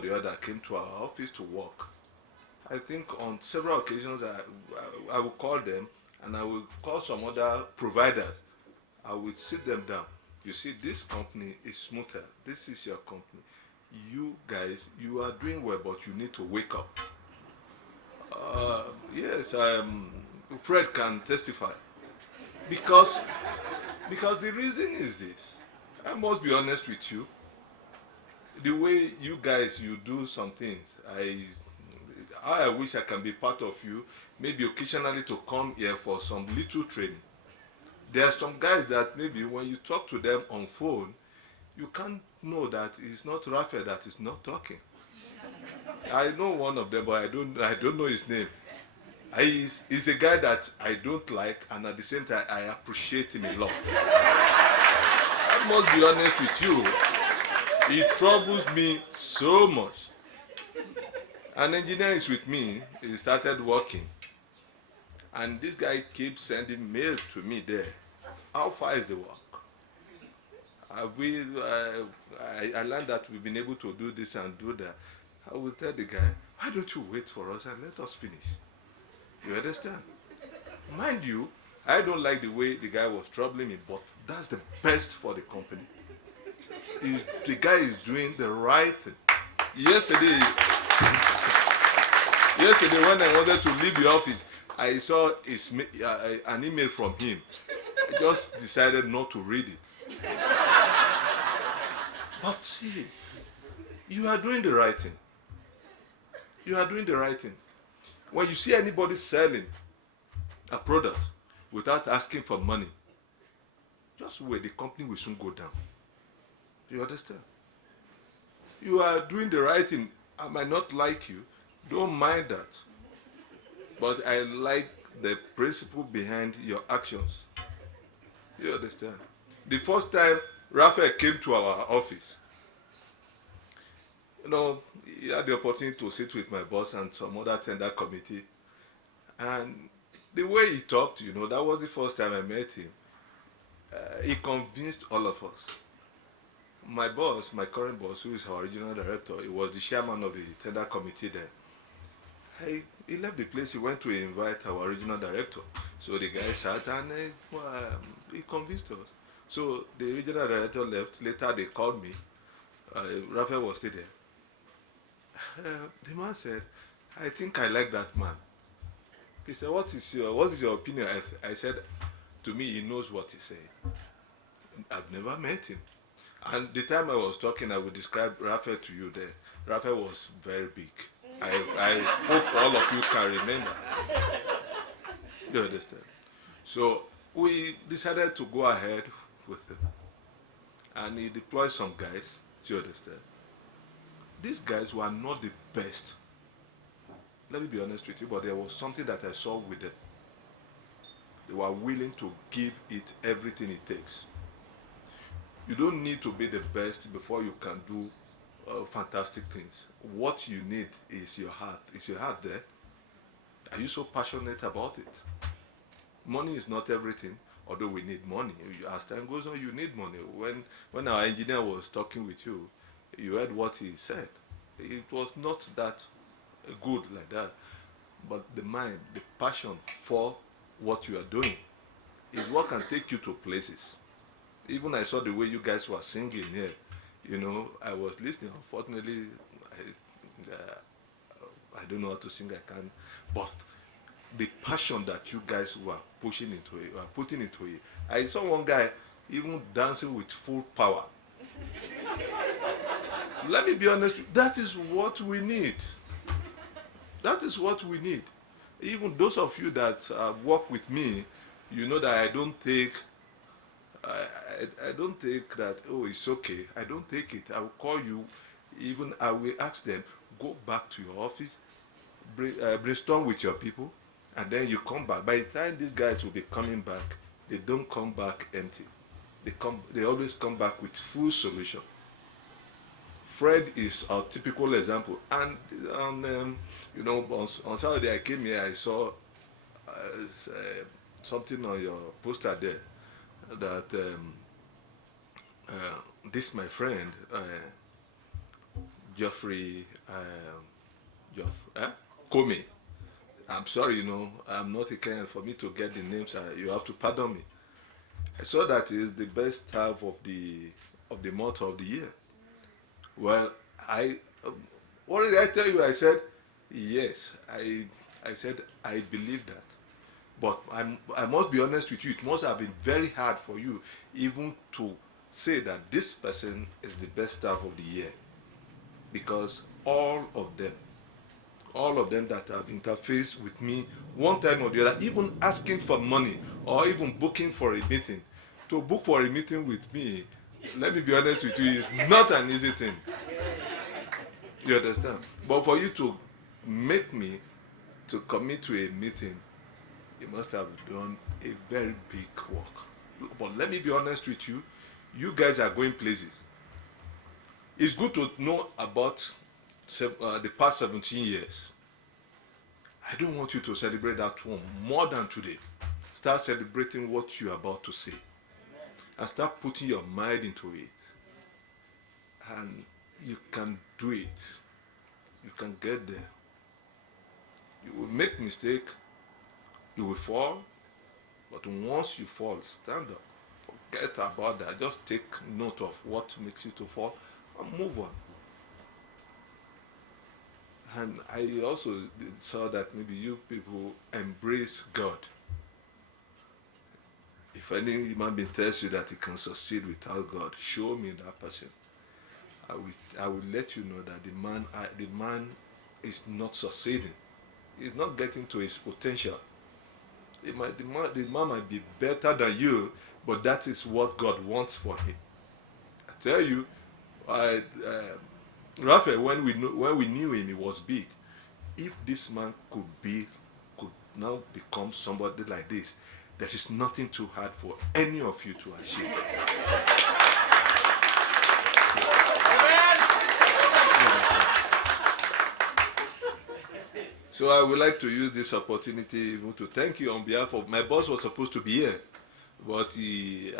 or the other came to our office to work. I think on several occasions I will call them, and I will call some other providers. I will sit them down. You see, this company is Smoothtel. This is your company. You guys, you are doing well, but you need to wake up. Yes, Fred can testify. Because, because the reason is this. I must be honest with you. The way you guys, you do some things, I wish I can be part of you, maybe occasionally to come here for some little training. There are some guys that maybe when you talk to them on phone, you can't know that it's not Raphael that is not talking. I know one of them, but I don't know his name. He's a guy that I don't like, and at the same time, I appreciate him a lot. I must be honest with you. He troubles me so much. An engineer is with me. He started working. And this guy keeps sending mail to me there. How far is the work? I learned that we've been able to do this and do that. I will tell the guy, why don't you wait for us and let us finish? You understand? Mind you, I don't like the way the guy was troubling me, but that's the best for the company. The guy is doing the right thing. Yesterday when I wanted to leave the office, I saw an email from him. I just decided not to read it. But see, you are doing the right thing. You are doing the right thing. When you see anybody selling a product without asking for money, just wait, the company will soon go down. You understand? You are doing the right thing. I might not like you. Don't mind that. But I like the principle behind your actions. You understand? The first time Raphael came to our office, he had the opportunity to sit with my boss and some other tender committee. And the way he talked, that was the first time I met him. He convinced all of us. My boss, my current boss, who is our regional director, he was the chairman of the tender committee then. He left the place, he went to invite our regional director. So the guy sat and he convinced us. So the regional director left. Later they called me. Raphael was still there. The man said, I think I like that man. He said, what is your opinion? I said, to me, he knows what he's saying. I've never met him. And the time I was talking, I would describe Raphael to you there. Raphael was very big. I hope all of you can remember. You understand? So we decided to go ahead with him. And he deployed some guys. Do you understand? These guys were not the best. Let me be honest with you, but there was something that I saw with them. They were willing to give it everything it takes. You don't need to be the best before you can do fantastic things. What you need is your heart. Is your heart there? Are you so passionate about it? Money is not everything, although we need money. As time goes on, you need money. When our engineer was talking with you, you heard what he said. It was not that good like that. But the mind, the passion for what you are doing is what can take you to places. Even I saw the way you guys were singing here. I was listening. Unfortunately, I don't know how to sing. I can't. But the passion that you guys were pushing into it, putting into it. I saw one guy even dancing with full power. Let me be honest. That is what we need. That is what we need. Even those of you that work with me, you know that I don't take that, oh, it's okay. I don't take it. I will call you. Even I will ask them, go back to your office, brainstorm with your people, and then you come back. By the time these guys will be coming back, they don't come back empty. They always come back with full solution. Fred is our typical example. And on Saturday I came here, I saw something on your poster there that this my friend Geoffrey, Comey. I'm sorry, I'm not a Kenyan for me to get the names. You have to pardon me. I saw that is the best half of the month of the year. Well, what did I tell you? I said, yes. I said, I believe that. But I must be honest with you, it must have been very hard for you even to say that this person is the best staff of the year. Because all of them that have interfaced with me one time or the other, even asking for money or even booking for a meeting, to book for a meeting with me, let me be honest with you, is not an easy thing. You understand? But for you to make me to commit to a meeting, you must have done a very big work. But let me be honest with you, you guys are going places. It's good to know about the past 17 years. I don't want you to celebrate that one more than today. Start celebrating what you're about to say. And start putting your mind into it. And you can do it. You can get there. You will make mistake. You will fall. But once you fall, stand up. Forget about that. Just take note of what makes you to fall and move on. And I also saw that maybe you people embrace God. If any human being tells you that he can succeed without God, show me that person. I will let you know that the man is not succeeding. He's not getting to his potential. The man might be better than you, but that is what God wants for him. I tell you, Raphael, when we knew him, he was big. If this man could now become somebody like this, there is nothing too hard for any of you to achieve. So I would like to use this opportunity even to thank you on behalf of my boss. Was supposed to be here, but he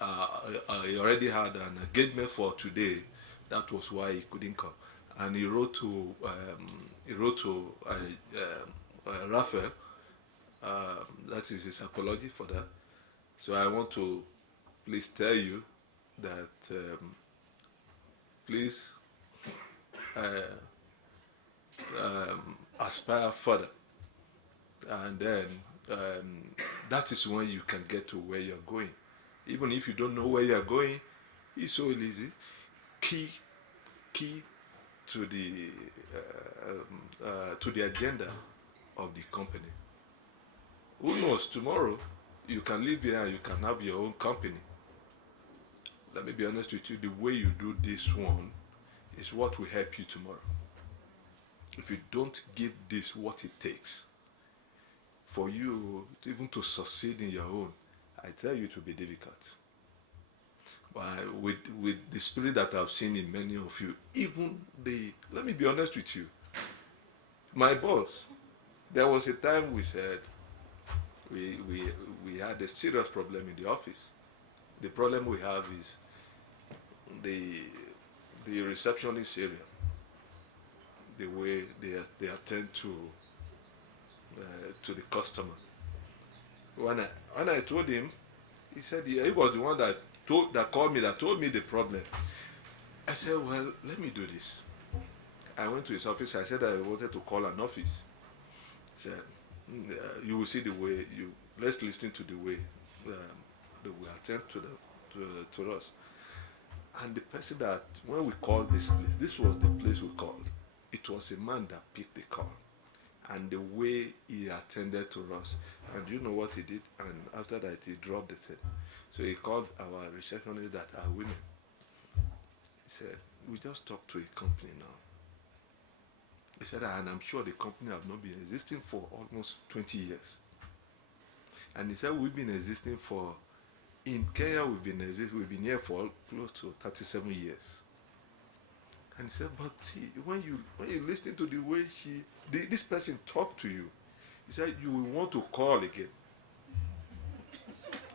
already had an engagement for today. That was why he couldn't come, and he wrote to Raphael. That is his apology for that. So I want to please tell you that please aspire further, and then that is when you can get to where you're going. Even if you don't know where you're going, it's so easy. Key to the agenda of the company. Who knows, tomorrow you can live here and you can have your own company. Let me be honest with you, the way you do this one is what will help you tomorrow. If you don't give this what it takes for you even to succeed in your own, I tell you it will be difficult. But with the spirit that I've seen in many of you, let me be honest with you, my boss, there was a time we said we had a serious problem in the office. The problem we have is the receptionist area, the way they attend to the customer. When I told him, he said he was the one that called me, that told me the problem. I said, well, let me do this. I went to his office. I said I wanted to call an office. He said, you will see the way let's listen to the way they will attend to us. And the person that, when we called this place, this was the place we called. It was a man that picked the call. And the way he attended to us, and you know what he did? And after that, he dropped the thing. So he called our receptionist that are women. He said, we just talked to a company now. He said, and I'm sure the company have not been existing for almost 20 years. And he said, we've been existing in Kenya, we've been here for close to 37 years. And he said, but see, when you listen to the way this person talked to you, he said, you will want to call again.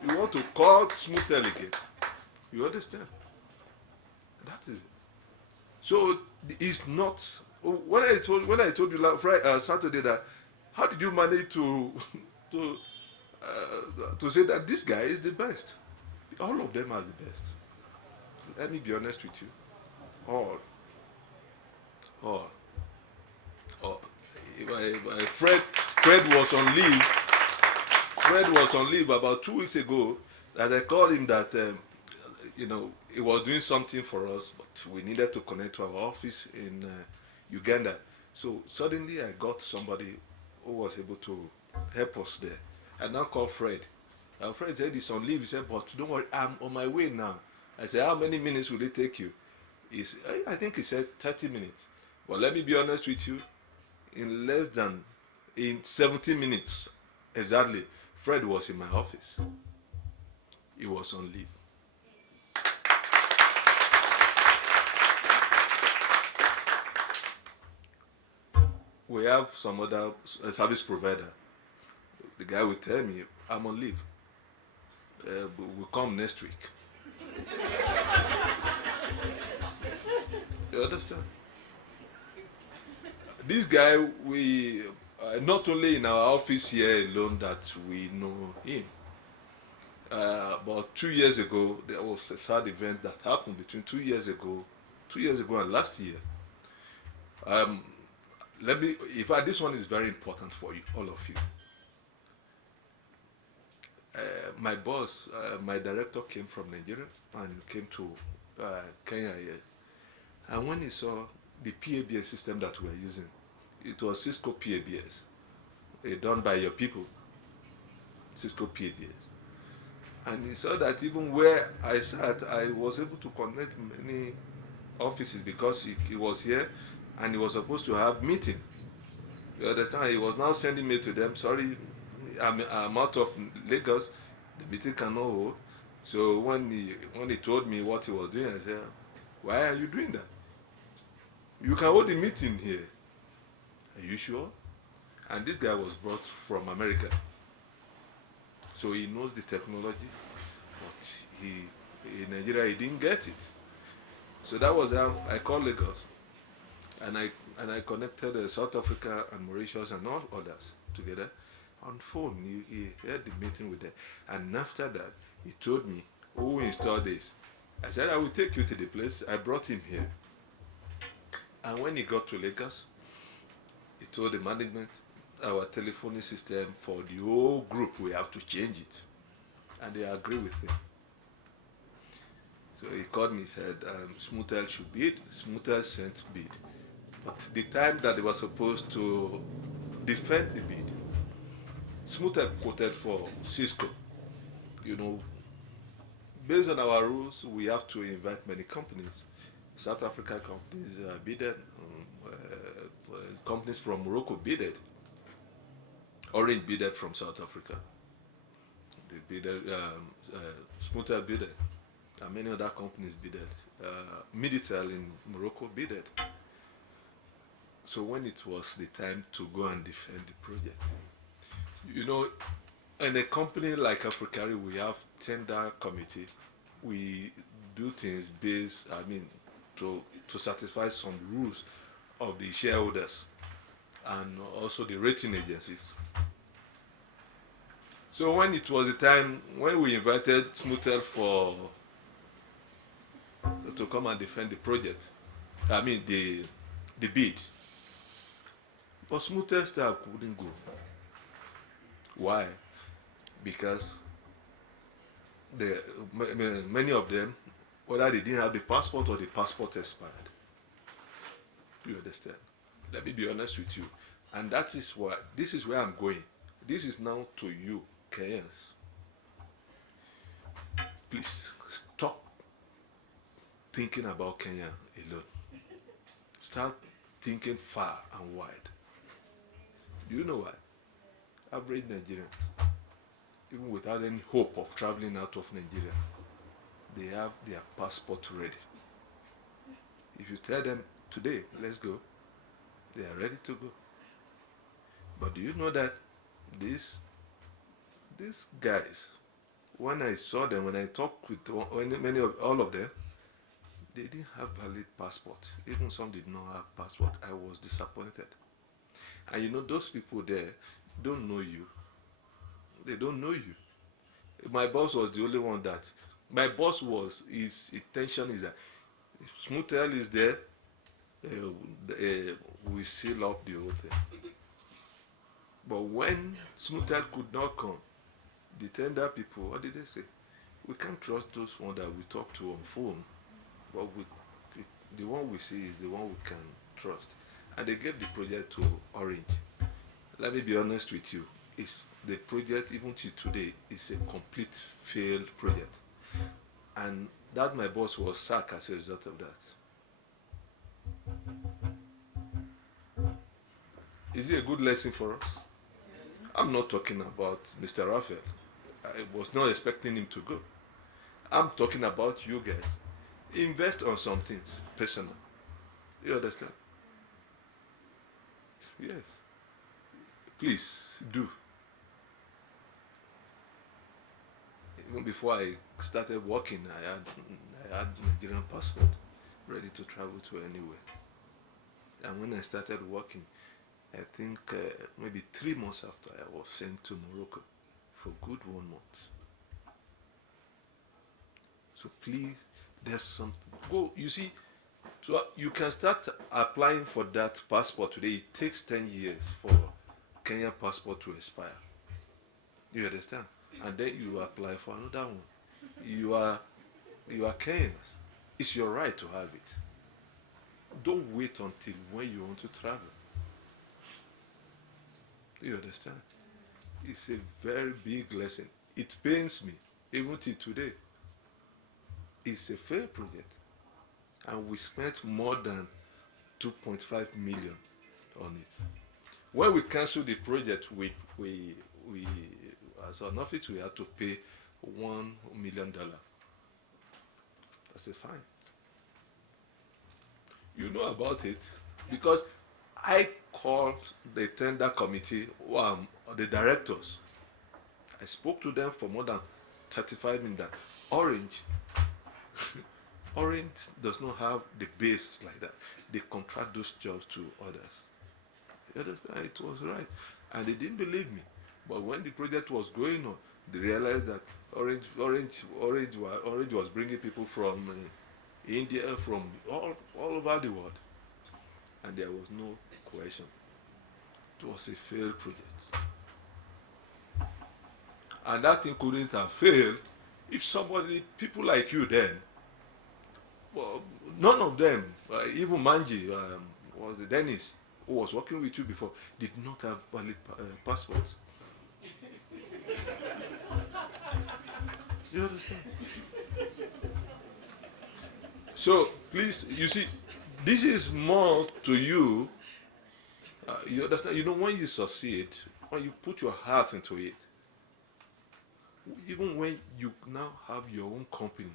You want to call Smoothtel again. You understand? That is it. So it's not. When I told you Saturday that, how did you manage to to to say that this guy is the best? All of them are the best. Let me be honest with you. All, all, all. Fred was on leave. Fred was on leave about 2 weeks ago. That I called him that he was doing something for us, but we needed to connect to our office in Uganda. So suddenly I got somebody who was able to help us there. I now called Fred. Our friend said he's on leave. He said, but don't worry, I'm on my way now. I said, how many minutes will it take you? I think he said 30 minutes. But let me be honest with you, in 17 minutes exactly, Fred was in my office. He was on leave. We have some other service provider. The guy will tell me, I'm on leave. We'll come next week. You understand? This guy, we not only in our office here alone that we know him. About 2 years ago, there was a sad event that happened between 2 years ago and last year. In fact, this one is very important for you, all of you. My boss, my director came from Nigeria and came to Kenya here. And when he saw the PABS system that we are using, it was Cisco PABS, done by your people, Cisco PABS. And he saw that even where I sat, I was able to connect many offices because he was here and he was supposed to have meeting. You understand? He was now sending me to them, sorry, I'm out of Lagos, the meeting cannot hold. So when he told me what he was doing, I said, why are you doing that? You can hold the meeting here. Are you sure? And this guy was brought from America. So he knows the technology, but in Nigeria he didn't get it. So that was how I called Lagos. And I connected South Africa and Mauritius and all others together on phone. He had the meeting with them. And after that, he told me, who installed this? I said, I will take you to the place. I brought him here. And when he got to Lagos, he told the management, our telephony system for the whole group, we have to change it. And they agree with him. So he called me, said, Smoothtel should bid. Smoothtel sent bid. But the time that they were supposed to defend the bid, Smoothtel quoted for Cisco. Based on our rules, we have to invite many companies. South Africa companies bidded, companies from Morocco bidded. Orange bidded from South Africa. They bidded, Smoothtel bidded, and many other companies bidded. Meditel in Morocco bidded. So when it was the time to go and defend the project, in a company like Africari, we have tender committee. We do things based, to satisfy some rules of the shareholders and also the rating agencies. So when it was the time when we invited Smoothtel to come and defend the project, the bid, but Smoothtel staff couldn't go. Why? Because many of them, whether they didn't have the passport or the passport expired. You understand? Let me be honest with you. And this is where I'm going. This is now to you, Kenyans. Please, stop thinking about Kenya alone. Start thinking far and wide. Do you know why? Average Nigerians, even without any hope of traveling out of Nigeria, they have their passport ready. If you tell them today, let's go, they are ready to go. But do you know that these guys, when I saw them, when I talked with all of them, they didn't have valid passport. Even some did not have passport. I was disappointed. And you know, those people there don't know you. They don't know you. My boss was the only one that. My boss was, his intention is that if Smoothtel is there, we seal up the whole thing. But when Smoothtel could not come, the tender people, what did they say? We can't trust those ones that we talk to on phone, but the one we see is the one we can trust. And they gave the project to Orange. Let me be honest with you. The project, even till today, is a complete failed project. And that my boss was sacked as a result of that. Is it a good lesson for us? I'm not talking about Mr. Raphael. I was not expecting him to go. I'm talking about you guys. Invest on some things, personal. You understand? Yes. Please, do. Even before I started working, I had Nigerian passport ready to travel to anywhere. And when I started working, I think maybe 3 months after, I was sent to Morocco for good 1 month. So please, there's some, go, you see, so you can start applying for that passport today. It takes 10 years for Kenyan passport to expire. You understand? And then you apply for another one. You are Kenyans. It's your right to have it. Don't wait until when you want to travel. Do you understand? It's a very big lesson. It pains me, even till today. It's a failed project. And we spent more than 2.5 million on it. When we canceled the project, we as an office, we had to pay $1 million. That's a fine. You know about it because I called the tender committee, the directors. I spoke to them for more than 35 minutes. Orange does not have the base like that. They contract those jobs to others. You understand? It was right. And they didn't believe me. But when the project was going on, they realized that Orange was bringing people from India, from all over the world. And there was no question. It was a failed project. And that thing couldn't have failed if people like you then, well, none of them, even Manji, was the Dennis, who was working with you before, did not have valid passports. You understand? So, please, you see, this is more to you. You understand? You know, when you succeed, when you put your heart into it, even when you now have your own company,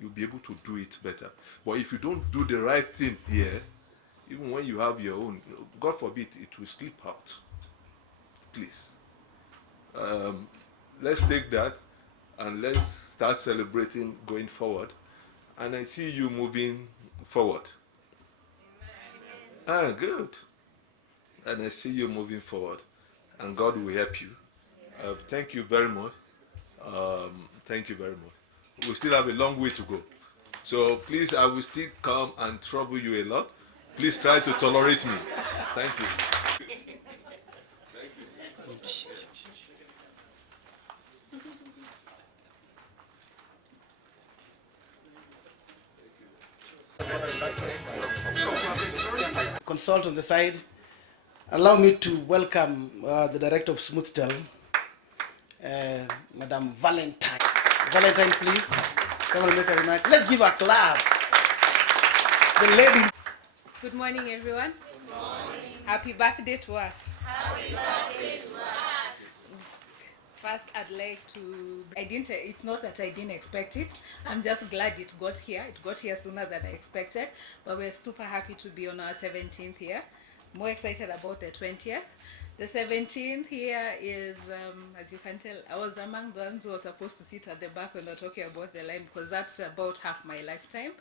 you'll be able to do it better. But if you don't do the right thing here, even when you have your own, God forbid, it will slip out. Please. Let's take that and let's start celebrating going forward. And I see you moving forward. Amen. Ah, good. And I see you moving forward. And God will help you. Thank you very much. Thank you very much. We still have a long way to go. So please, I will still come and trouble you a lot. Please try to tolerate me. Thank you. Consult on the side. Allow me to welcome the director of Smoothtel, Madam Valentine. Valentine, please. Come on, make a remark. Let's give a clap. The lady. Good morning, everyone. Good morning. Happy birthday to us. Happy birthday to us. First, I'd like to. It's not that I didn't expect it. I'm just glad it got here. It got here sooner than I expected. But we're super happy to be on our 17th year. More excited about the 20th. The 17th here is, as you can tell, I was among the ones who were supposed to sit at the back when they're talking about the line, because that's about half my lifetime.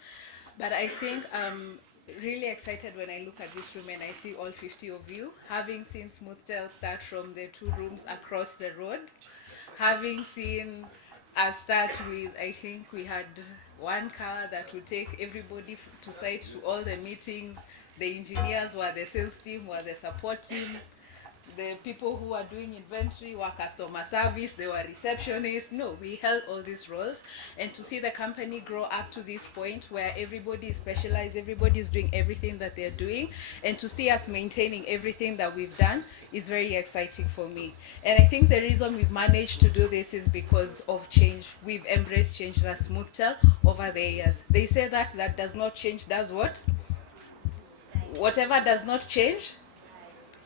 But I think I'm really excited when I look at this room and I see all 50 of you, having seen Smoothtel start from the 2 rooms across the road, having seen us start with, I think we had one car that would take everybody to site to all the meetings. The engineers were the sales team, were the support team. The people who were doing inventory were customer service, they were receptionists. No, we held all these roles. And to see the company grow up to this point where everybody is specialized, everybody is doing everything that they're doing, and to see us maintaining everything that we've done is very exciting for me. And I think the reason we've managed to do this is because of change. We've embraced change at Smoothtel over the years. They say that does not change does what? Whatever does not change,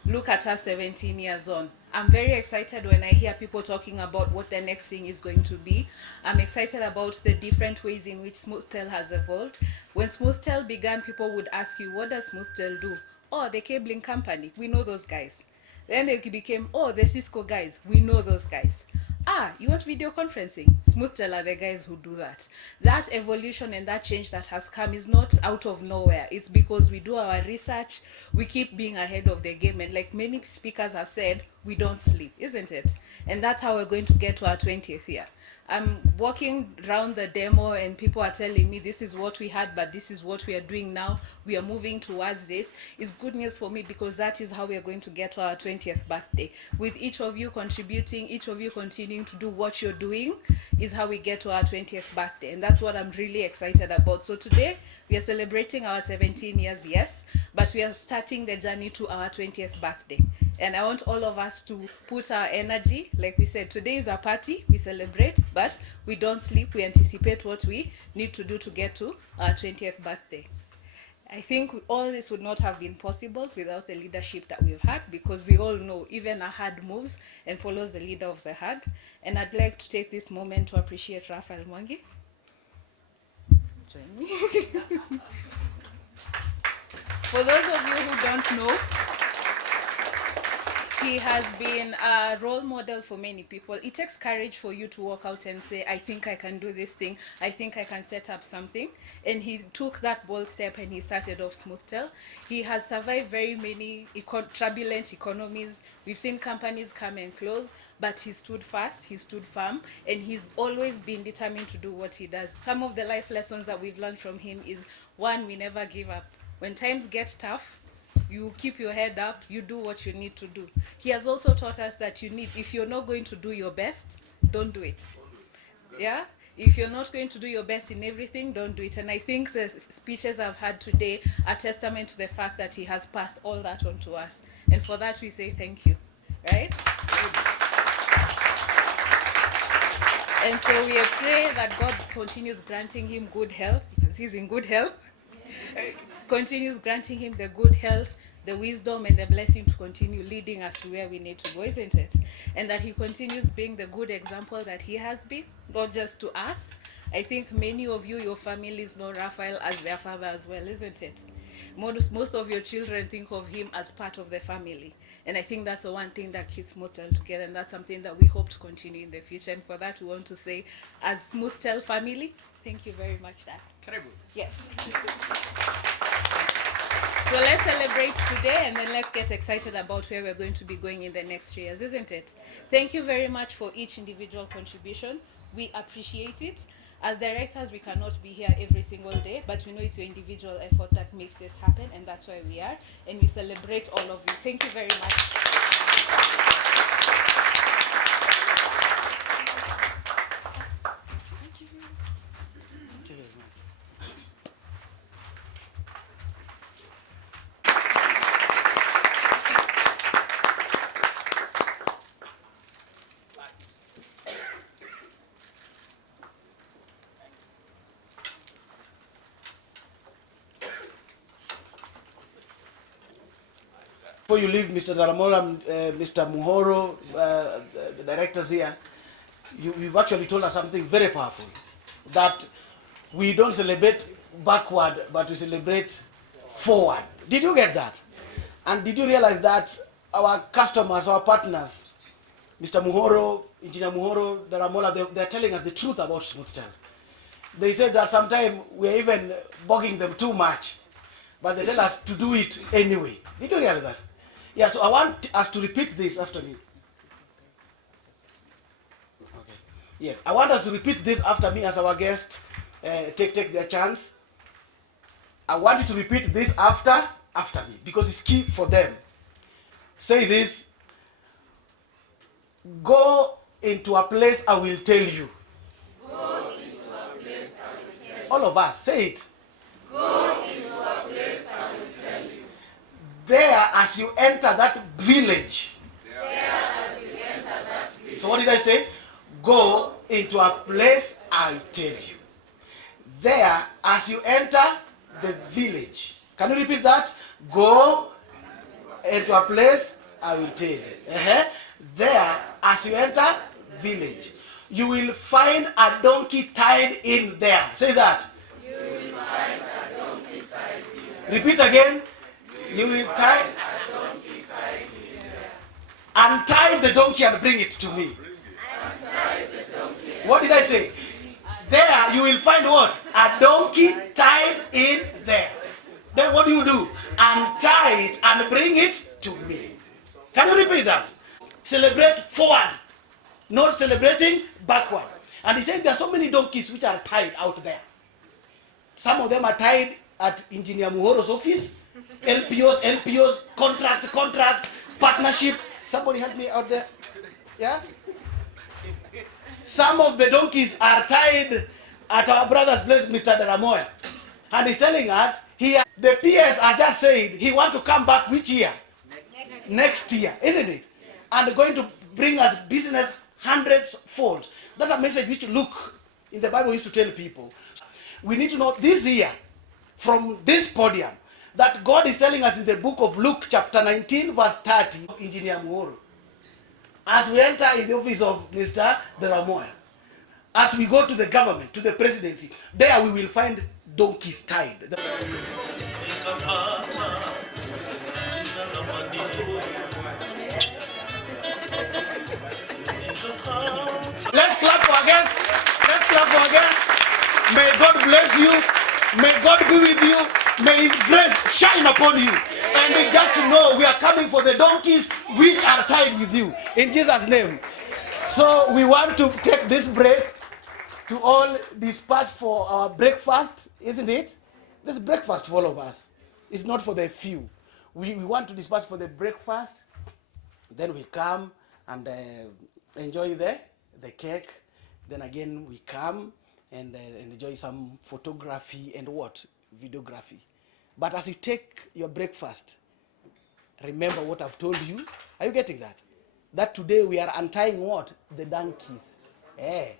look at us 17 years on. I'm very excited when I hear people talking about what the next thing is going to be. I'm excited about the different ways in which Smoothtel has evolved. When Smoothtel began, people would ask you, what does Smoothtel do? Oh, the cabling company. We know those guys. Then they became, oh, the Cisco guys. We know those guys. Ah, you want video conferencing? Smoothtel are the guys who do that. That evolution and that change that has come is not out of nowhere. It's because we do our research, we keep being ahead of the game, and like many speakers have said, we don't sleep, isn't it? And that's how we're going to get to our 20th year. I'm walking around the demo and people are telling me this is what we had, but this is what we are doing now. We are moving towards this. It's good news for me because that is how we are going to get to our 20th birthday. With each of you contributing, each of you continuing to do what you're doing is how we get to our 20th birthday. And that's what I'm really excited about. So today, we are celebrating our 17 years, yes, but we are starting the journey to our 20th birthday. And I want all of us to put our energy, like we said, today is a party, we celebrate, but we don't sleep, we anticipate what we need to do to get to our 20th birthday. I think all this would not have been possible without the leadership that we've had, because we all know even a herd moves and follows the leader of the herd. And I'd like to take this moment to appreciate Raphael Mwangi. Join me. For those of you who don't know, he has been a role model for many people. It takes courage for you to walk out and say, I think I can do this thing. I think I can set up something. And he took that bold step and he started off Smoothtel. He has survived very many turbulent economies. We've seen companies come and close, but he stood fast, he stood firm, and he's always been determined to do what he does. Some of the life lessons that we've learned from him is, one, we never give up. When times get tough, you keep your head up, you do what you need to do. He has also taught us that if you're not going to do your best, don't do it. Yeah? If you're not going to do your best in everything, don't do it. And I think the speeches I've had today are testament to the fact that he has passed all that on to us. And for that we say thank you. Right? And so we pray that God continues granting him good health, because he's in good health. Continues granting him the good health, the wisdom, and the blessing to continue leading us to where we need to go, isn't it? And that he continues being the good example that he has been, not just to us. I think many of you, your families know Raphael as their father as well, isn't it? Most of your children think of him as part of the family. And I think that's the one thing that keeps Smoothtel together, and that's something that we hope to continue in the future. And for that, we want to say, as Smoothtel family, thank you very much, Dad. Yes. So let's celebrate today, and then let's get excited about where we're going to be going in the next 3 years, isn't it? Thank you very much for each individual contribution. We appreciate it. As directors, we cannot be here every single day, but we know it's your individual effort that makes this happen, and that's why we are. And we celebrate all of you. Thank you very much. Before you leave, Mr. Daramola, Mr. Muhoro, the directors here, you've actually told us something very powerful, that we don't celebrate backward, but we celebrate forward. Did you get that? And did you realize that our customers, our partners, Mr. Muhoro, Engineer Muhoro, Daramola, they're telling us the truth about Smoothtel. They said that sometimes we're even bogging them too much. But they tell us to do it anyway. Did you realize that? Yeah, so I want us to repeat this after me. Okay. Yes, I want us to repeat this after me as our guest take their chance. I want you to repeat this after me because it's key for them. Say this. Go into a place I will tell you. Go into a place I will tell you. All of us, say it. Go into a place I will tell you. There, as you enter that village. There, as you enter that village. So what did I say? Go into a place I tell you. There, as you enter the village. Can you repeat that? Go into a place I will tell you. There, as you enter village, you will find a donkey tied in there. Say that. You will find a donkey tied in there. Repeat again. You will tie a donkey tied in there. Untie the donkey and bring it to me. Untie the donkey. What did I say? There you will find what? A donkey tied in there. Then what do? Untie it and bring it to me. Can you repeat that? Celebrate forward, not celebrating backward. And he said there are so many donkeys which are tied out there. Some of them are tied at Engineer Muhoro's office. LPOs, contract, partnership. Somebody help me out there. Yeah? Some of the donkeys are tied at our brother's place, Mr. Daramoya. And he's telling us, the PS are just saying he wants to come back which year? Next year, isn't it? Yes. And going to bring us business hundreds fold. That's a message which Luke in the Bible used to tell people. We need to know this year, from this podium, that God is telling us in the book of Luke chapter 19 verse 30, Engineer Muhoro. As we enter in the office of Mr. Daramoya, as we go to the government, to the presidency, there we will find donkeys tied. Let's clap for our guests. Let's clap for our guests. May God bless you. May God be with you. May His grace shine upon you. And just to know, we are coming for the donkeys which are tied with you. In Jesus' name. So we want to take this break to all dispatch for our breakfast, isn't it? This is breakfast for all of us. It's not for the few. We want to dispatch for the breakfast. Then we come and enjoy the cake. Then again we come and enjoy some photography and what? Videography. But as you take your breakfast, remember what I've told you. Are you getting that? That today we are untying what? The donkeys.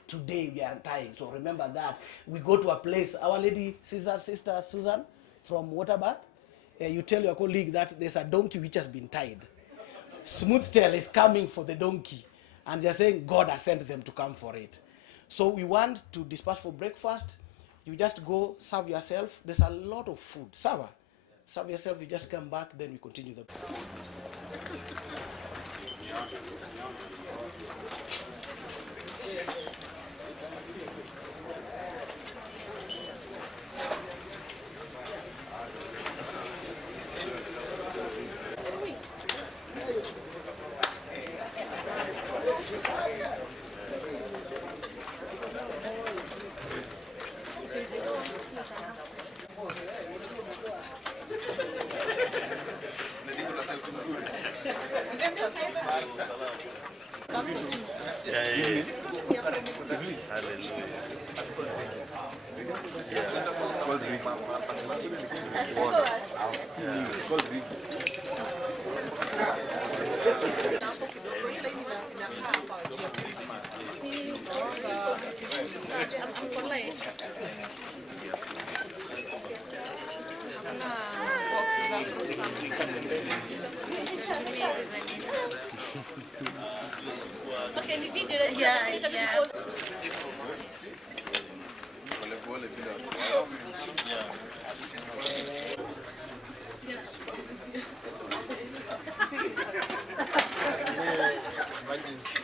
Today we are untying. So remember that. We go to a place. Our lady, sister Susan from Waterback, you tell your colleague that there's a donkey which has been tied. Smoothtel is coming for the donkey. And they're saying God has sent them to come for it. So we want to dispatch for breakfast. You just go, serve yourself. There's a lot of food. Serve yourself, you just come back, then we continue the... Yes. Okay, the video that yeah. Emergency.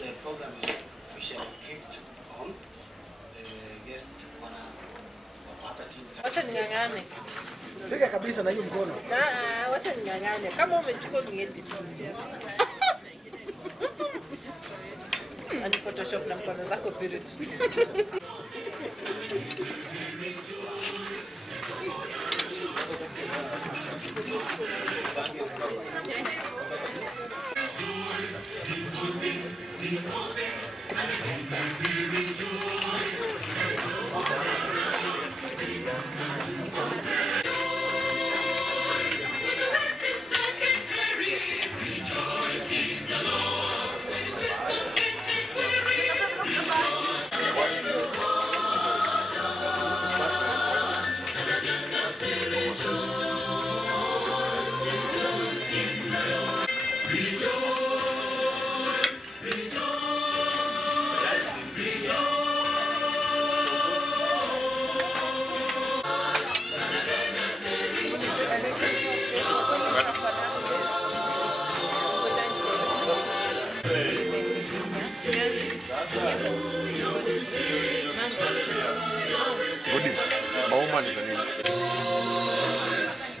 the program is officially kicked on. Guest wanapata jinsi. Wacha ning'ang'ane. Piga kabisa na hiyo mkono. Wacha ning'ang'ane. Kama umechukua ni edit. Ani Photoshop na mkono zako period.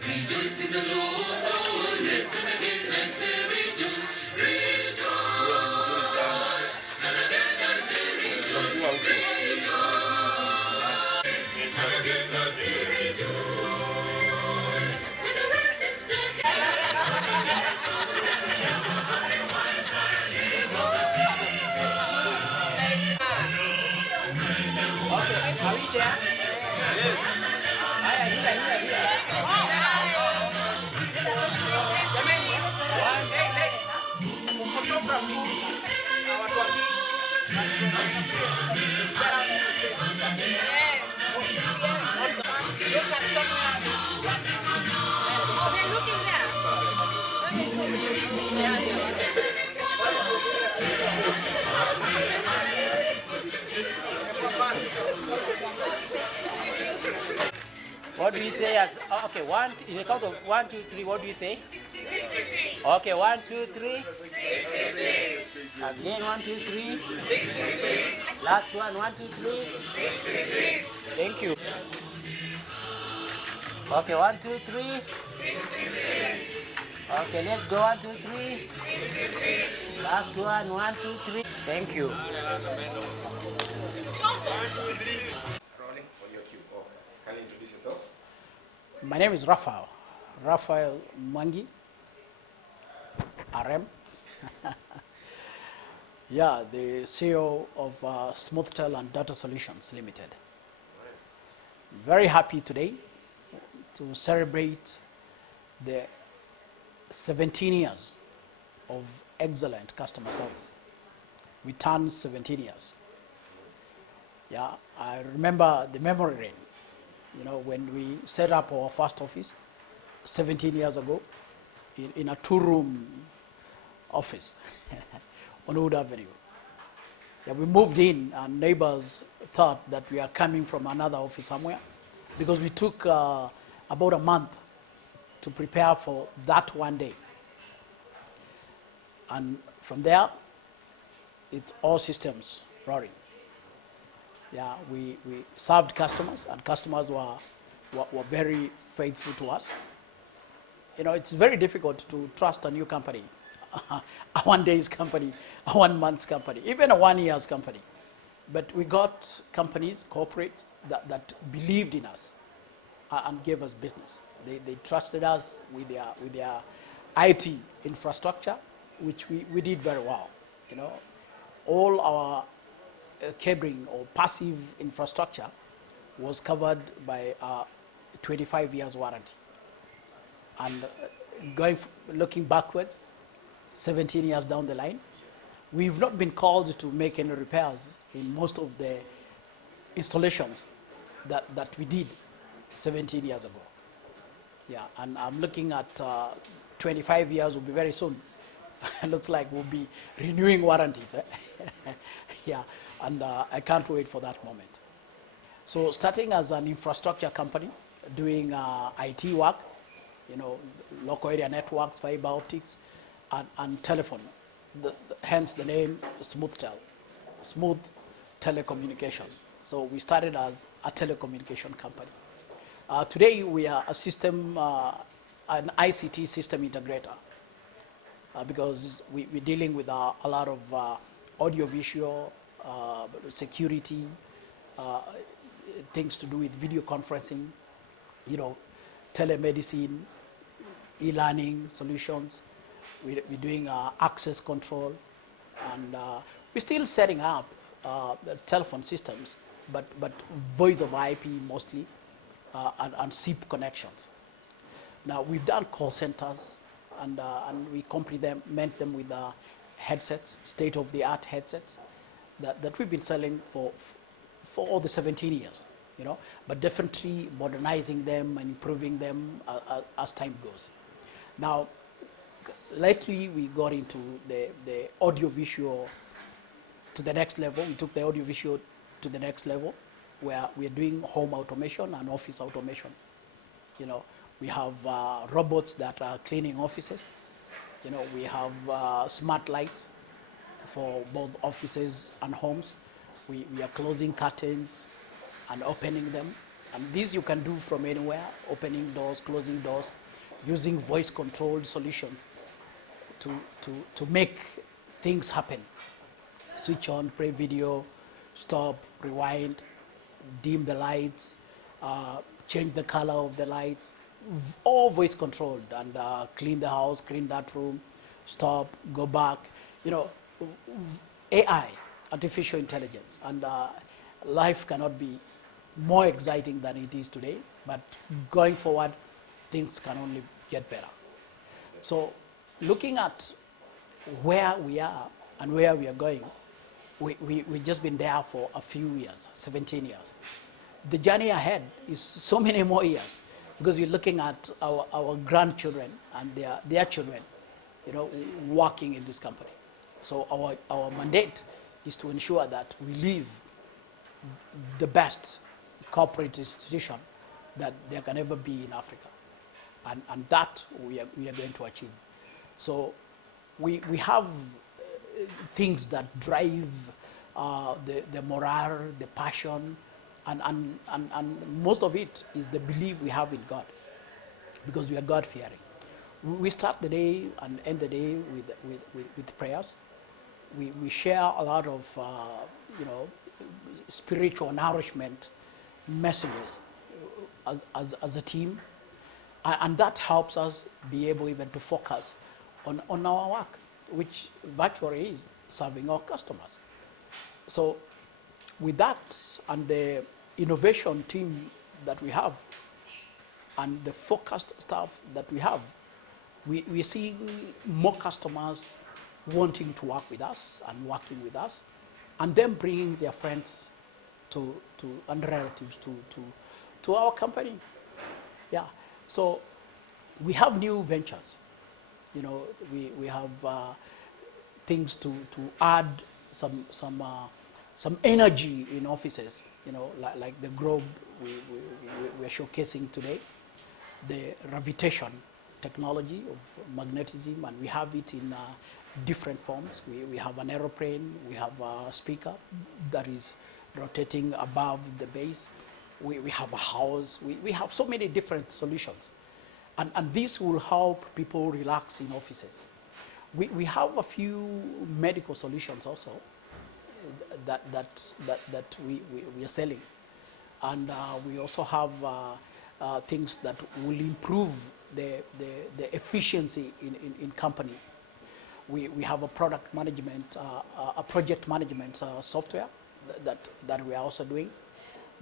Rejoice in the Lord, listen again and say rejoice, rejoice. And again I say rejoice, rejoice. And again I say rejoice. And the rest is Are we there? Yes. For photography, watu wa big and from my experience, it's better if you face this side. Look at somewhere. They're looking there. What do you say? Okay, one in the count of 1, 2, 3. What do you say? 66. Okay, 1, 2, 3. 66. Again, 1, 2, 3. 66. Last one, 1, 2, 3. 66. Thank you. Okay, 1, 2, 3. 66. Okay, let's go. 1, 2, 3. 66. Last one, 1, 2, 3. Thank you. Rolling on your cue. Oh, can you introduce yourself? My name is Raphael Mwangi, RM. Yeah, the CEO of Smoothtel and Data Solutions Limited. Very happy today to celebrate the 17 years of excellent customer service. We turned 17 years. Yeah, I remember the memory lane. You know, when we set up our first office 17 years ago in a 2-room office on Wood Avenue. Yeah, we moved in and neighbors thought that we are coming from another office somewhere because we took about a month to prepare for that one day. And from there, it's all systems roaring. Yeah, we served customers, and customers were very faithful to us. You know, it's very difficult to trust a new company, a 1 day's company, a 1 month's company, even a 1 year's company. But we got companies, corporates, that believed in us and gave us business. They trusted us with their IT infrastructure, which we did very well. You know, all our cabling or passive infrastructure was covered by a 25 years warranty. And looking backwards, 17 years down the line, we've not been called to make any repairs in most of the installations that we did 17 years ago. Yeah, and I'm looking at 25 years will be very soon. It looks like we'll be renewing warranties. Yeah, and I can't wait for that moment. So starting as an infrastructure company, doing IT work, you know, local area networks, fiber optics, and telephone hence the name Smoothtel, smooth telecommunication. So we started as a telecommunication company. Today we are a system, an ICT system integrator, because we're dealing with a lot of audio-visual, security, things to do with video conferencing, telemedicine, e-learning solutions. We're doing access control, and we're still setting up the telephone systems, but voice over IP mostly, and SIP connections. Now we've done call centers, and we complement them with headsets, state-of-the-art headsets that we've been selling for all the 17 years, but definitely modernizing them and improving them as time goes. Now, lately we got into the audiovisual to the next level. We took the audiovisual to the next level, where we are doing home automation and office automation. We have robots that are cleaning offices. We have smart lights for both offices and homes. We are closing curtains and opening them. And this you can do from anywhere, opening doors, closing doors, using voice-controlled solutions to make things happen. Switch on, play video, stop, rewind, dim the lights, change the color of the lights, all voice controlled, and clean the house, clean that room, stop, go back. AI, artificial intelligence, and life cannot be more exciting than it is today, but going forward, things can only get better. So looking at where we are and where we are going, we've just been there for a few years, 17 years. The journey ahead is so many more years, because we're looking at our grandchildren and their children, working in this company. So our mandate is to ensure that we leave the best corporate institution that there can ever be in Africa. And that we are going to achieve. So we have things that drive the morale, the passion, and most of it is the belief we have in God, because we are God-fearing. We start the day and end the day with prayers. We share a lot of spiritual nourishment messages as a team, and that helps us be able even to focus on our work, which virtually is serving our customers. So with that and the innovation team that we have and the focused staff that we have, we see more customers wanting to work with us and working with us, and then bringing their friends and relatives to our company. Yeah. So we have new ventures. We have things to add some energy in offices. Like the globe we are showcasing today, the gravitation technology of magnetism, and we have it in different forms. We have an aeroplane, we have a speaker that is rotating above the base. We have a house, we have so many different solutions. And this will help people relax in offices. We have a few medical solutions also that we are selling. And we also have things that will improve the efficiency in companies. We have a product management, a project management software that we are also doing,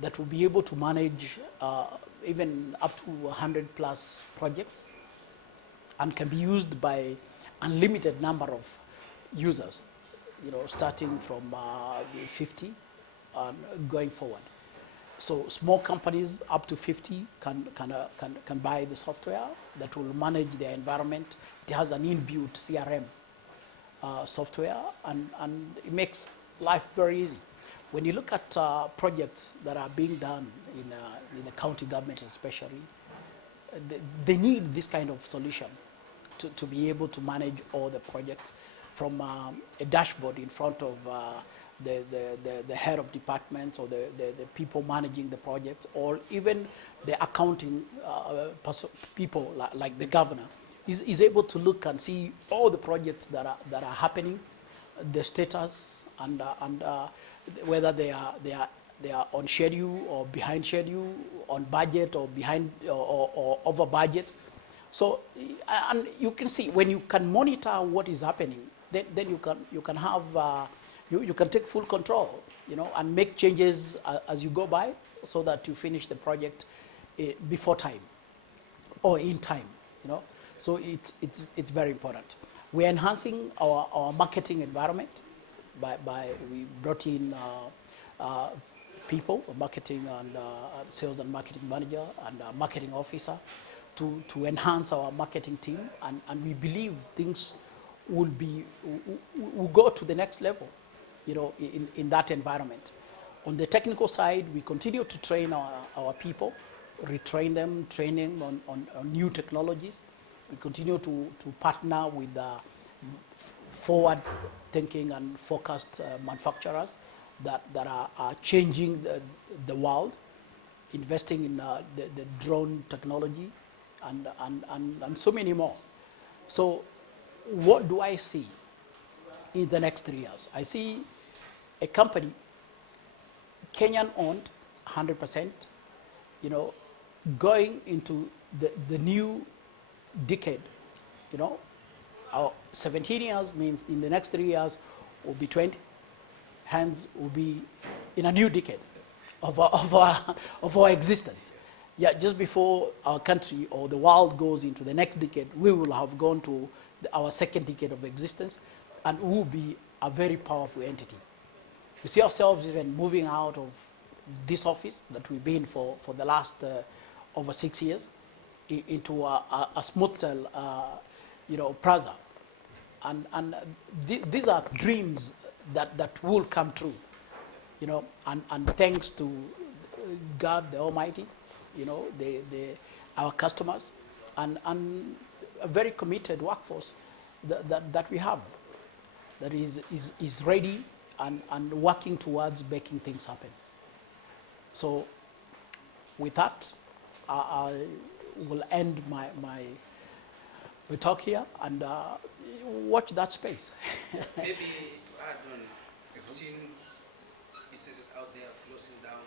that will be able to manage even up to 100 plus projects, and can be used by unlimited number of users, starting from 50 and going forward. So small companies up to 50 can buy the software that will manage their environment. It has an inbuilt CRM software, and it makes life very easy. When you look at projects that are being done in the county government especially, they need this kind of solution to be able to manage all the projects a dashboard in front of the head of departments or the people managing the projects, or even the accounting people like the governor is able to look and see all the projects that are happening, the status, and whether they are on schedule or behind schedule, on budget or behind or over budget. So, and you can see when you can monitor what is happening, then you can have you can take full control, and make changes as you go by, so that you finish the project before time or in time. So it's very important. We're enhancing our marketing environment by we brought in people, marketing and sales and marketing manager and marketing officer to enhance our marketing team, and we believe things will go to the next level, in that environment. On the technical side, we continue to train our people, retrain them, training on new technologies. We continue to partner with forward-thinking and focused manufacturers that are changing the world, investing in the drone technology, and so many more. So what do I see in the next 3 years? I see a company, Kenyan-owned, 100%, going into the new decade. Our 17 years means in the next 3 years will be 20. Hence, will be in a new decade of our existence. Yeah, just before our country or the world goes into the next decade, we will have gone to our second decade of existence, and we will be a very powerful entity. We see ourselves even moving out of this office that we've been for the last over 6 years into a Smoothtel, plaza, and these are dreams that will come true, and thanks to God the Almighty, our customers, and a very committed workforce that we have, that is ready and working towards making things happen. So with that, I will end my talk here and watch that space. Maybe to add on, I've seen businesses out there closing down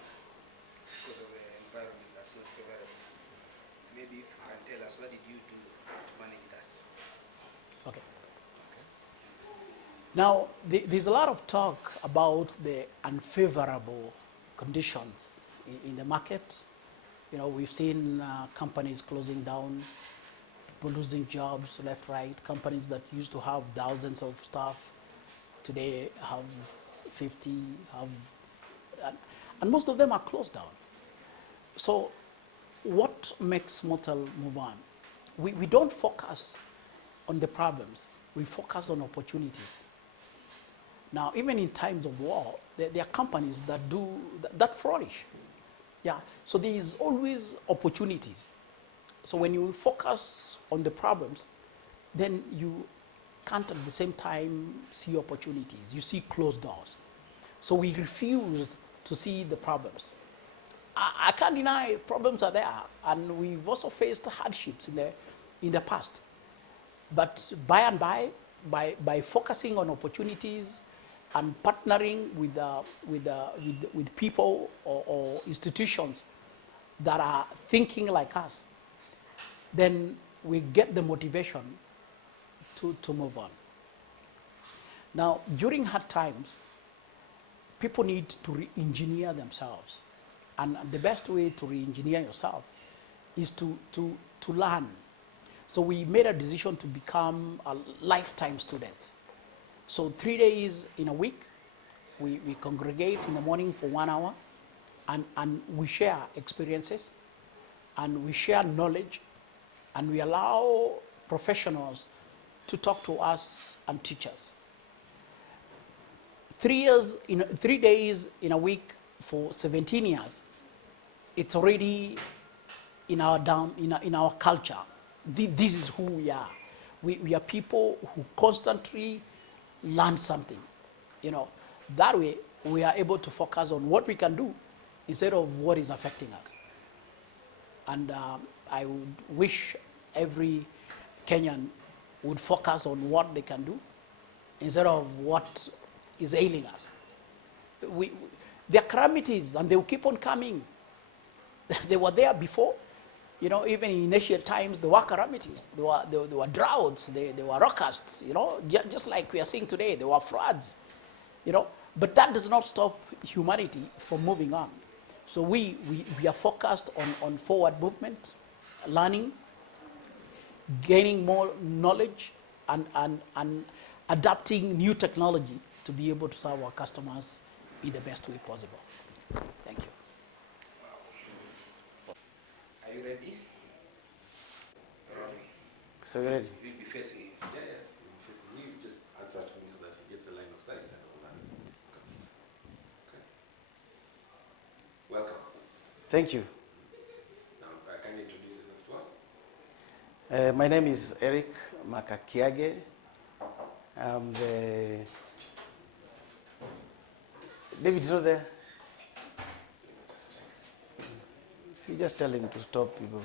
because of the environment that's not favorable. Maybe if you can tell us, what did you do to manage that? Okay. Now, there's a lot of talk about the unfavorable conditions in the market. We've seen companies closing down, people losing jobs left, right. Companies that used to have thousands of staff today have 50, and most of them are closed down. So what makes Smoothtel move on? We don't focus on the problems, we focus on opportunities. Now, even in times of war, there are companies that flourish. Yeah, so there is always opportunities. So when you focus on the problems, then you can't at the same time see opportunities. You see closed doors. So we refuse to see the problems. I can't deny problems are there, and we've also faced hardships in the past. But by and by focusing on opportunities and partnering with people or institutions that are thinking like us, then we get the motivation to move on. Now, during hard times, people need to re-engineer themselves. And the best way to re-engineer yourself is to learn. So we made a decision to become a lifetime students. So 3 days in a week, we congregate in the morning for 1 hour, and we share experiences, and we share knowledge, and we allow professionals to talk to us and teach us. 3 days in a week for 17 years, it's already in our culture. This is who we are. We are people who constantly learn something. You know, that way we are able to focus on what we can do instead of what is affecting us. And I would wish every Kenyan would focus on what they can do instead of what is ailing us. There are calamities and they will keep on coming. They were there before. You know, even in initial times, there were calamities. There were droughts, there were locusts, you know, just like we are seeing today. There were floods, you know. But that does not stop humanity from moving on. So we are focused on forward movement, learning, gaining more knowledge, and adapting new technology to be able to serve our customers in the best way possible. Thank you. Are you ready? Robbie, So we're ready. you'll be facing him. Yeah. You just answer to me so that he gets the line of sight and all that. Okay. Welcome. Thank you. Now, can you introduce yourself to us? My name is Eric Makakiage. I'm the... David's not there. See, just tell him to stop people.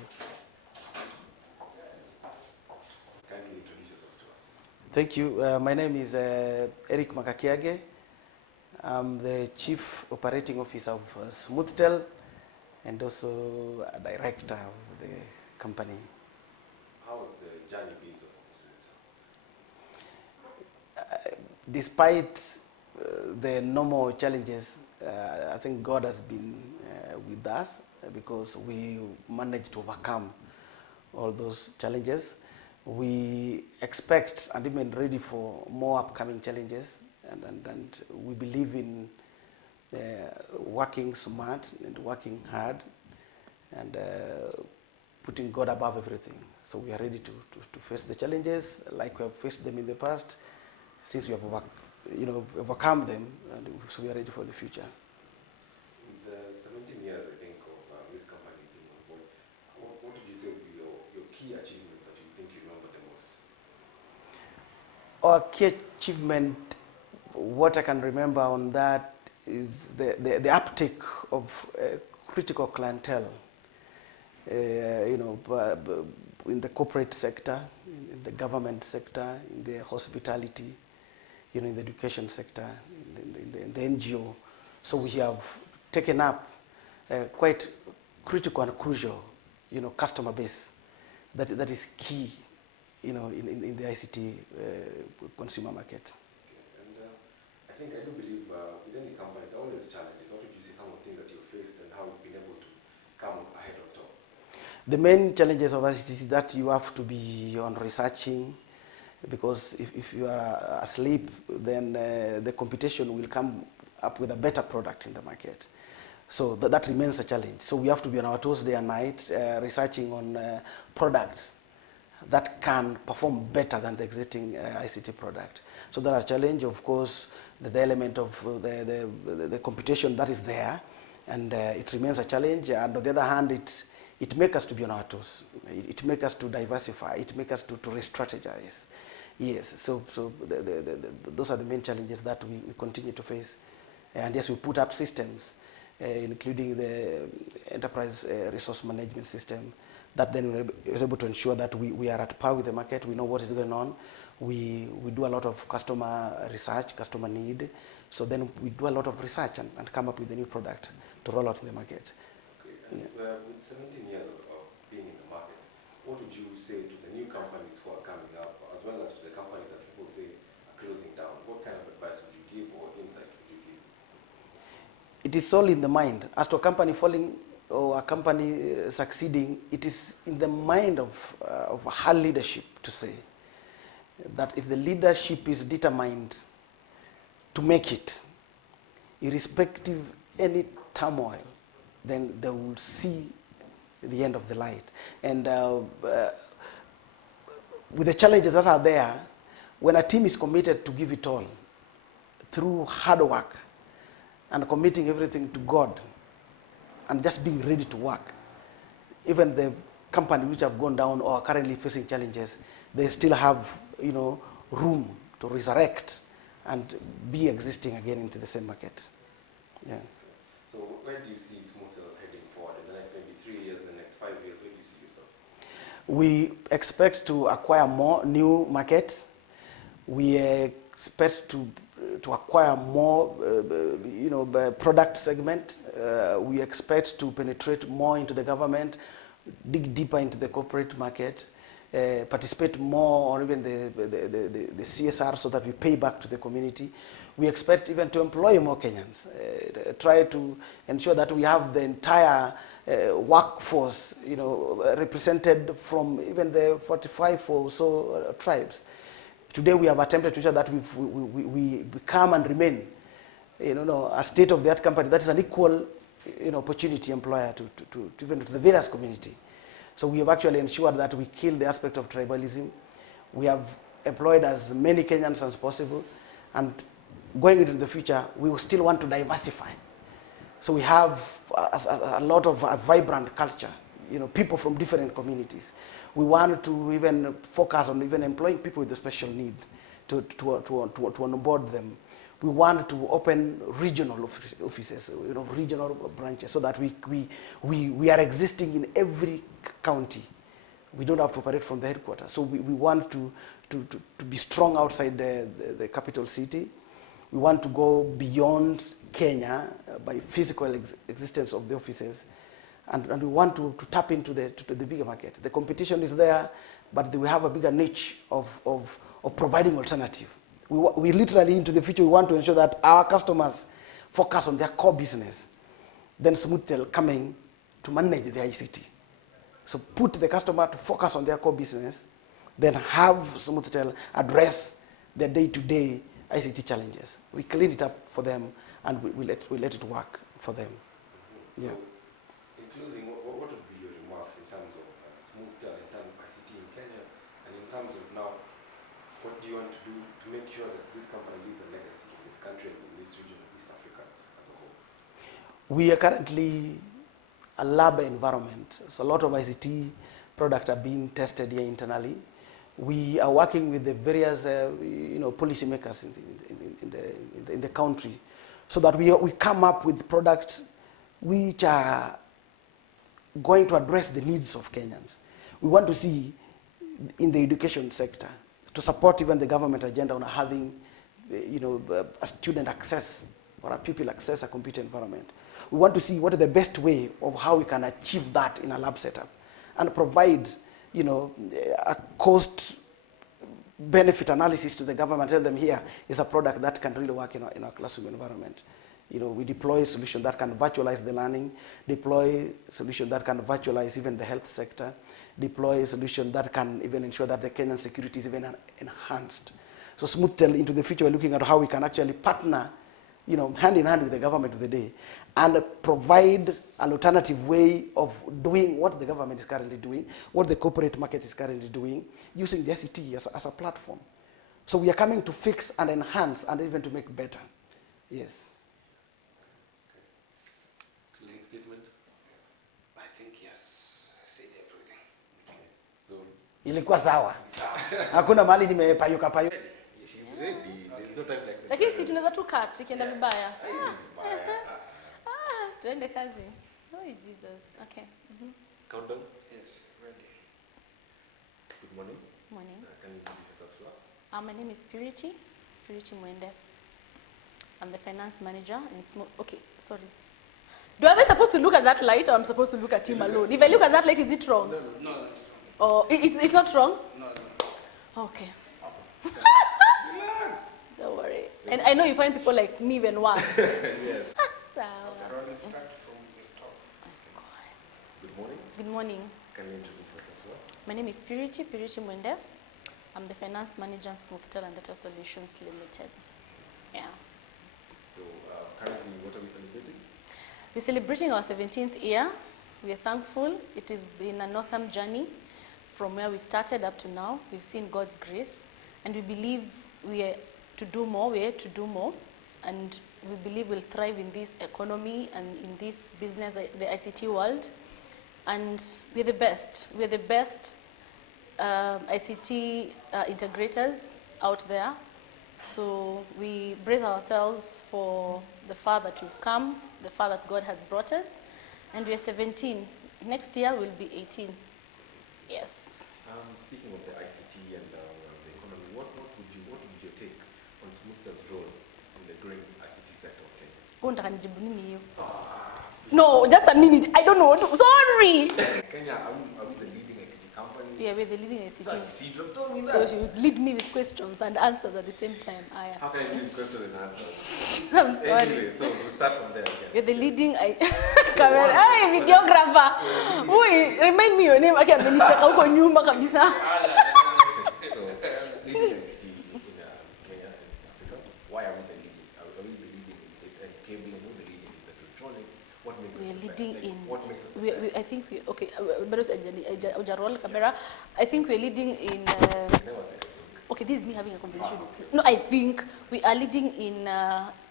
Kindly introduce yourself to us. Thank you. My name is Eric Makakiage. I'm the Chief Operating Officer of Smoothtel and also a director of the company. How has the journey been so far? Despite the normal challenges, I think God has been with us because we managed to overcome all those challenges. We expect and even ready for more upcoming challenges, and we believe in working smart and working hard and putting God above everything. So we are ready to face the challenges like we have faced them in the past, since we have overcome them, and so we are ready for the future. In the 17 years, I think, of this company being on board, what would you say would be your key achievements that you think you remember the most? Our key achievement, what I can remember on that, is the uptake of critical clientele, in the corporate sector, in the government sector, in the hospitality, in the education sector, in the NGO. So we have taken up quite critical and crucial, customer base that is key, in the ICT consumer market. Okay. And I think I do believe with any company, there are always challenges. What would you say some of the things that you've faced and how you've been able to come ahead on top? The main challenges of ICT is that you have to be on researching, because if you are asleep, then the competition will come up with a better product in the market. So that remains a challenge. So we have to be on our toes day and night, researching on products that can perform better than the existing ICT product. So that's a challenge. Of course, the element of the competition that is there, and it remains a challenge. And on the other hand, it makes us to be on our toes. It makes us to diversify. It makes us to re-strategize. Yes, so those are the main challenges that we continue to face. And yes, we put up systems, including the enterprise resource management system, that then is able to ensure that we are at par with the market. We know what is going on. We do a lot of customer research, customer need. So then we do a lot of research and come up with a new product to roll out in the market. Okay. And with 17 years of being in the market, what would you say to the new companies who are coming up, as well as to the companies that people say are closing down? What kind of advice would you give or insight would you give? It is all in the mind. As to a company falling or a company succeeding, it is in the mind of her leadership to say that if the leadership is determined to make it, irrespective any turmoil, then they will see the end of the light. And with the challenges that are there, when a team is committed to give it all through hard work and committing everything to God and just being ready to work, even the companies which have gone down or are currently facing challenges, they still have room to resurrect and be existing again into the same market. Yeah. So where do you see Smoothtel heading forward in the next maybe 3 years, the next 5 years? Where do you see yourself? We expect to acquire more new markets. We expect to acquire more, product segment. We expect to penetrate more into the government, dig deeper into the corporate market, participate more or even the CSR so that we pay back to the community. We expect even to employ more Kenyans, try to ensure that we have the entire workforce, represented from even the 45 or so tribes. Today we have attempted to ensure that we become and remain, a state-of-the-art company that is an equal, opportunity employer to even to the various community. So we have actually ensured that we kill the aspect of tribalism. We have employed as many Kenyans as possible, and going into the future, we will still want to diversify. So we have a lot of a vibrant culture, people from different communities. We want to even focus on even employing people with a special need to onboard them. We want to open regional offices, regional branches, so that we are existing in every county. We don't have to operate from the headquarters. So we want to be strong outside the capital city. We want to go beyond Kenya by physical existence of the offices. And we want to tap into the bigger market. The competition is there, but we have a bigger niche of providing alternative. We literally, into the future, we want to ensure that our customers focus on their core business. Then Smoothtel coming to manage the ICT. So put the customer to focus on their core business, then have Smoothtel address their day-to-day ICT challenges. We clean it up for them, and we let it work for them. Yeah. In closing, what would be your remarks in terms of Smoothtel, in terms of ICT in Kenya, and in terms of now, what do you want to do to make sure that this company leaves a legacy in this country and in this region of East Africa as a whole? We are currently a lab environment, so a lot of ICT products are being tested here internally. We are working with the various, policymakers in the country, so that we come up with products which are going to address the needs of Kenyans. We want to see in the education sector to support even the government agenda on having, a student access or a pupil access a computer environment. We want to see what is the best way of how we can achieve that in a lab setup and provide, a cost benefit analysis to the government, tell them here is a product that can really work in our classroom environment. We deploy a solution that can virtualize the learning, deploy a solution that can virtualize even the health sector, deploy a solution that can even ensure that the Kenyan security is even enhanced. So Smoothtel, into the future, we're looking at how we can actually partner, hand in hand with the government of the day, and provide an alternative way of doing what the government is currently doing, what the corporate market is currently doing, using the ICT as a platform. So we are coming to fix and enhance and even to make better. Yes. Closing statement? I think he has said everything. So, Ilikuwa sawa. Hakuna mahali nimepayuka. she's ready. There's no time like this. Lakini si tunaweza tu cut ikienda vibaya. Tuende kazi. Oh Jesus. Okay. Countdown. Yes, ready. Good morning. Morning. Can you introduce yourself to us? My name is Purity Mwende. I'm the finance manager in Okay, sorry. Am I supposed to look at that light, or I'm supposed to look at him alone? If I look at that light, is it wrong? No, it's Oh, it's not wrong? no. Okay. Don't worry. And I know you find people like me even worse. Yes. Rolling start from the top. Good morning. Good morning. Can you introduce yourself to us? My name is Purity Mwende. I'm the finance manager at Smoothtel and Data Solutions Limited. Yeah. So, currently, what are we celebrating? We're celebrating our 17th year. We are thankful. It has been an awesome journey from where we started up to now. We've seen God's grace, and we believe we are to do more. We are to do more, and we believe we'll thrive in this economy and in this business, the ICT world. And we're the best. We're the best ICT integrators out there. So we brace ourselves for the far that we've come, the far that God has brought us, and we're 17. Next year we'll be 18. Yes. Speaking of the ICT and the economy, what would your take on Smoothtel's role in the growing ICT sector of Kenya? Unataka nijibu nini hiyo? No, just a minute. I don't know what to, sorry. Kenya, are we the leading ICT company? Yeah, we're the leading ICT. See, don't tell me So that. you would lead me with questions and answers at the same time. Aya. How can I leave question and answer? I'm sorry. Anyway, so we'll start from there again. We're the leading camera. Hey, videographer. Wait, remind me your name. Okay, amenicheka huko nyuma kabisa. So, leading ICT in Kenya and East Africa. Why are we the leading? Are we the leading in cabling? Are we the leading in electronics? What makes We're us leading the best? in. What makes us the best? I think we okay. Ujarol camera. I think we're leading in. Never say I think. Okay, this is me having a conversation. No, I think we are leading in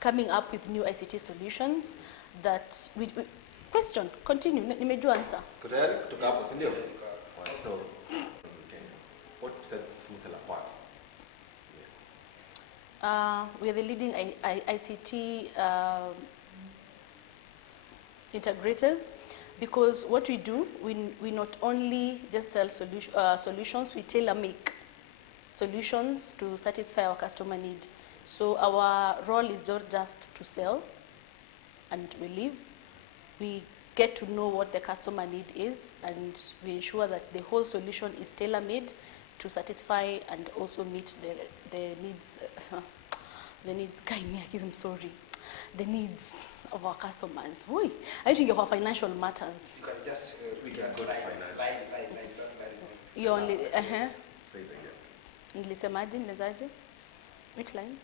coming up with new ICT solutions that we question, continue, nimejua answer. Uko tayari kutoka hapo, si ndio? Alright, so Kenya, what sets Smoothtel apart? Yes. We are the leading ICT integrators because what we do, we not only just sell solutions, we tailor-make solutions to satisfy our customer need. So our role is not just to sell and we leave. We get to know what the customer need is and we ensure that the whole solution is tailor-made to satisfy and also meet the needs, I'm sorry, the needs of our customers. Woi, I think your financial matters. You can just We can go to financial. line. You only, Say it again. nilisemaje, nilezaje? Which line?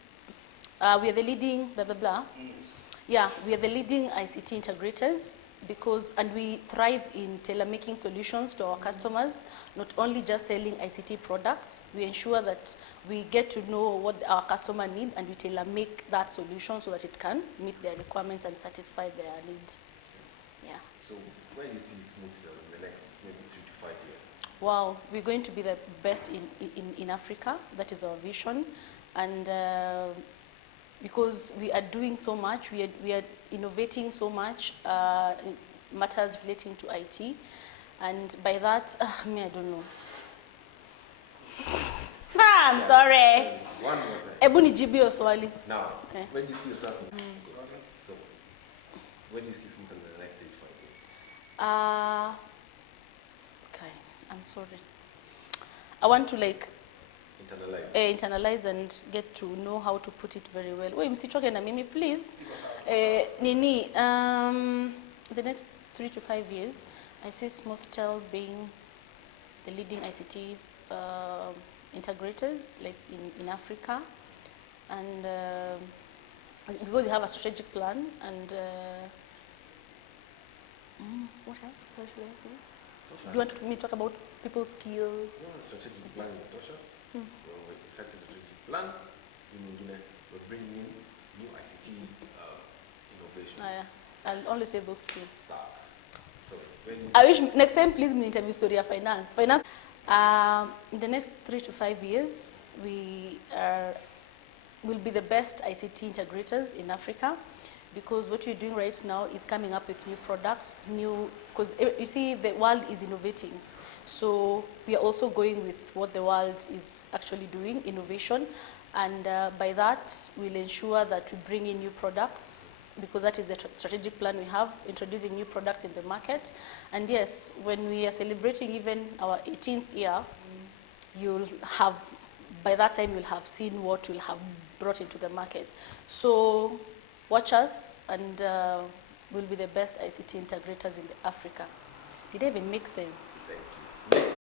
We are the leading, blah, blah, blah. Yes. Yeah, we are the leading ICT integrators because, and we thrive in tailor-making solutions to our customers, not only just selling ICT products. We ensure that we get to know what our customer need and we tailor-make that solution so that it can meet their requirements and satisfy their needs. Yeah. So where do you see Smoothtel in the next maybe 3 to 5 years? Wow, we're going to be the best in Africa. That is our vision. And because we are doing so much, we are innovating so much in matters relating to IT. And by that, I don't know. I'm sorry. One more time. Ebu nijibu hiyo swali. Now, Okay. where do you see yourself in So, where do you see Smoothtel in the next 3 to 5 years? Okay, I'm sorry. I want to Internalize. internalize and get to know how to put it very well. Wait, msichoke na mimi, please. The next 3 to 5 years, I see Smoothtel being the leading ICTs integrators like in Africa, and because we have a strategic plan and what else? What should I say? Do you want me to talk about people's skills? Yeah, strategic plan, Natasha. Well, effective strategic plan. We're bringing in new ICT innovations. Yeah. I'll only say those two. So when you I wish next time, please, me interview story of finance. Finance. In the next 3 to 5 years, we will be the best ICT integrators in Africa, because what we're doing right now is coming up with new products, because you see the world is innovating. So we are also going with what the world is actually doing, innovation, and by that we'll ensure that we bring in new products, because that is the strategic plan we have, introducing new products in the market. And yes, when we are celebrating even our 18th year, you'll have, by that time you'll have seen what we'll have brought into the market. So watch us, and we'll be the best ICT integrators in Africa. Did that even make sense? Thank you.